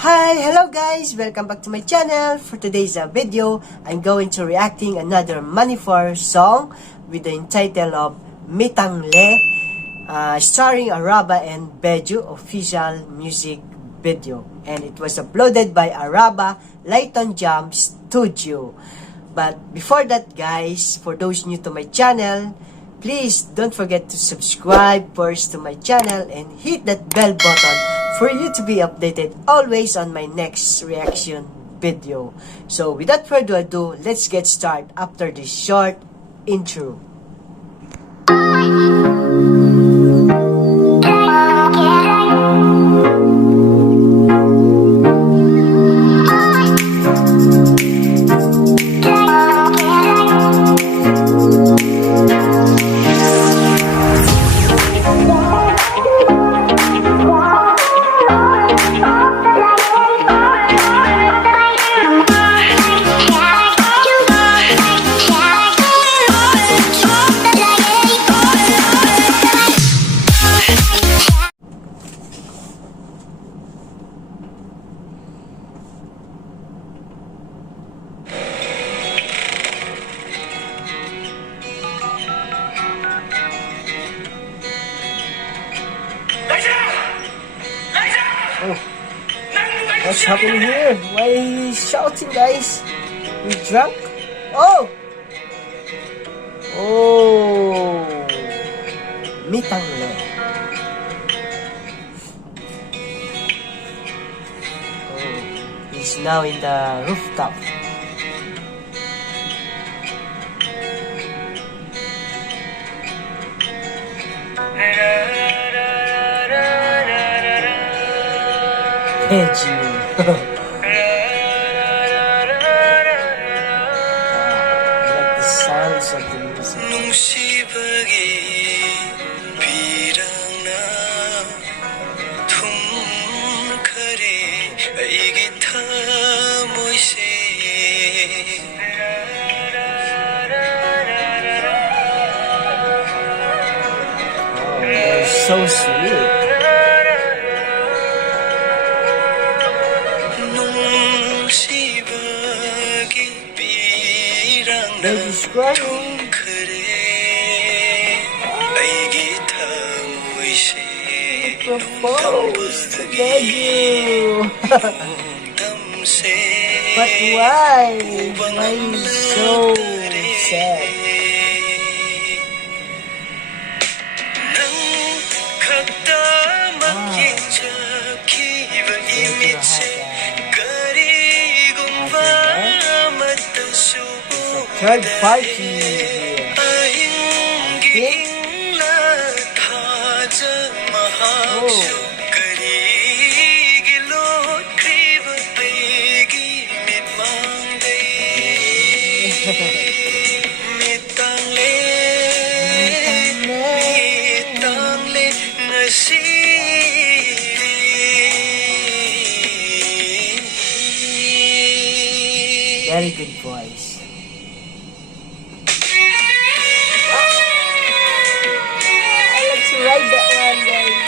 Hi, hello guys, welcome back to my channel. For today's video, I'm going to reacting another Manipur song with the title of Mittangle, starring Araba and Biju official music video, and it was uploaded by Araba Laitonjam Studio. But before that guys, for those new to my channel, please don't forget to subscribe first to my channel and hit that bell button for you to be updated always on my next reaction video. So without further ado, let's get started after this short intro. Oh, what's happening here? Why are you shouting, guys? You drunk? Oh! Oh! Mittangle. Oh, he's now in the rooftop. Biju. I like the sounds of the music. Oh, they're so sweet. Baby's crying. Propose to Biju. But why? Why is so sad? Third party here. Very good voice. Ride that one, guys.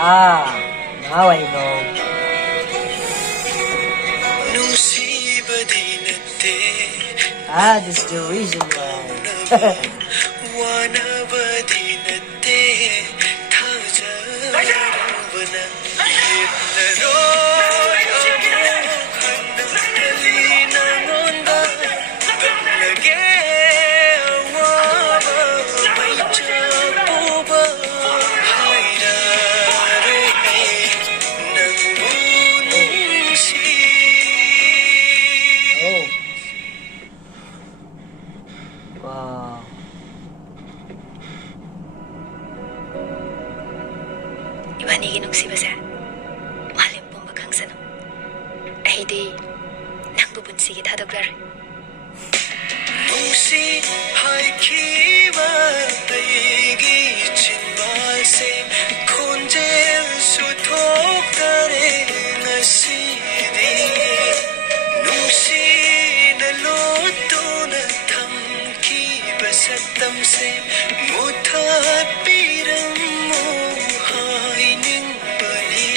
Wow. Now I know. That's the reason why. Wow. ꯅꯨꯡꯁꯤꯕꯁꯦ ꯃꯥꯂꯦꯝ ꯄꯨꯝꯕ ꯈꯪꯁꯅꯨ ꯑꯩꯗꯤ ꯅꯪꯕꯨ ꯄꯨꯟꯁꯤꯒꯤ ꯊꯥꯗꯣꯛꯂꯔꯣꯏ ꯅꯨꯡꯁꯤ ꯍꯥꯏꯈꯤꯕ ꯑꯩꯒꯤ ꯆꯤꯟꯕꯥꯜꯁꯦ ꯈꯣꯟꯖꯦꯜꯁꯨ ꯊꯣꯛꯇꯔꯦ ꯉꯁꯤꯗꯤ ꯅꯨꯡꯁꯤꯅ ꯂꯣꯠꯇꯨꯅ ꯊꯝꯈꯤꯕ ꯁꯛꯇꯝꯁꯦ ꯃꯨꯊꯠꯄꯤꯔꯝꯃꯣ ꯍꯥꯏꯅꯤꯡꯕꯅꯤ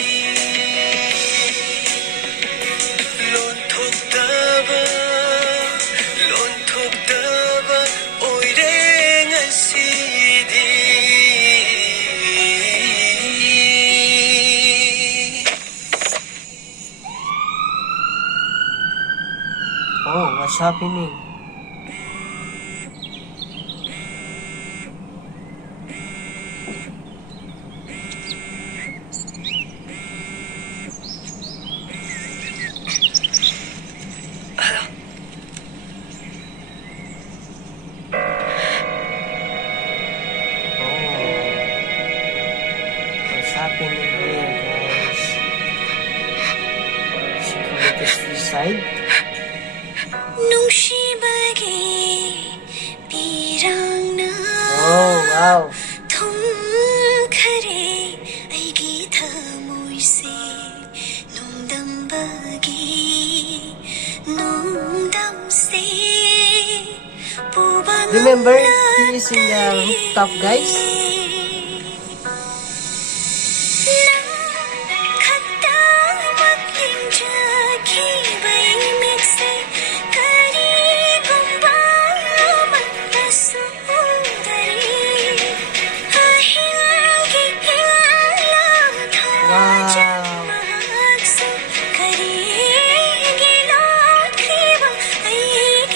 ꯂꯣꯟꯊꯣꯛꯇꯕ ꯑꯣꯏꯔꯦ ꯉꯁꯤꯗꯤ Oh, what's happening? Hello? What's happening here, guys? She committed suicide? ꯅꯨꯡꯁꯤꯕꯒꯤ ꯄꯤꯔꯥꯡꯅ Oh, wow. ꯊꯨꯝꯈꯔꯦ ꯑꯩꯒꯤ ꯊꯃꯣꯏꯁꯦ ꯅꯨꯡꯗꯝꯕꯒꯤ ꯅꯨꯡꯗꯝꯁꯦ ꯄꯨꯕ Remember, he is in the rooftop, guys.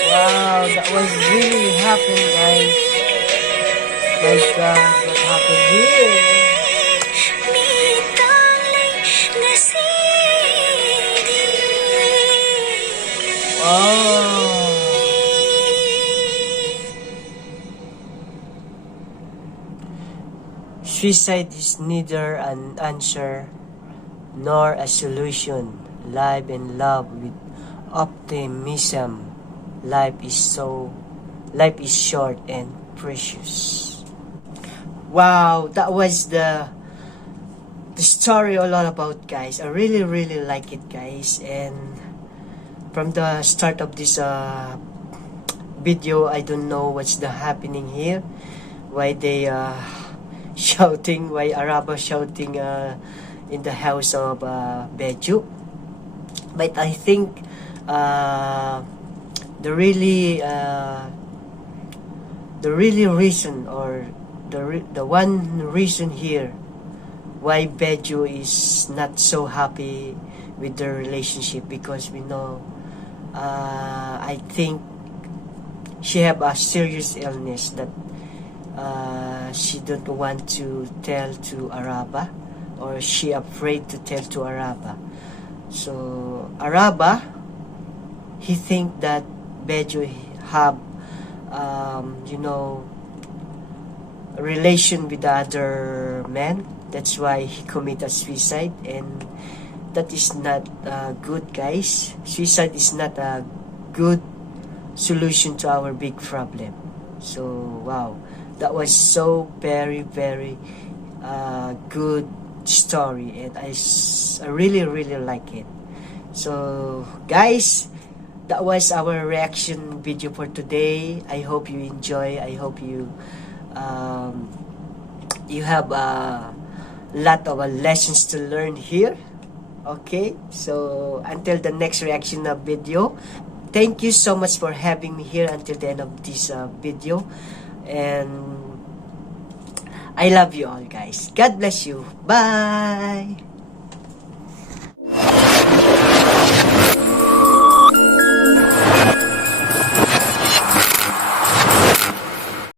Wow, that was really happened, guys. My God, what happened here? Wow. Suicide is neither an answer nor a solution. Live and love with optimism. Life is short and precious. Wow, that was the story all about, guys. I really like it, guys. And from the start of this video, I don't know what's the happening here. Why they shouting? Why Araba shouting in the house of Biju? But I think the really reason, or the one reason here why Biju is not so happy with their relationship, because we know I think she have a serious illness that she don't want to tell to Araba, or she afraid to tell to Araba. So Araba, he think that Biju have a relation with the other man. That's why he committed suicide, and that is not good, guys. Suicide is not a good solution to our big problem. So wow, that was so very good story, and I really like it. So guys, that was our reaction video for today. I hope you enjoy. I hope you you have a lot of lessons to learn here. Okay, so until the next reaction video, thank you so much for having me here until the end of this video, and I love you all, guys. God bless you. Bye.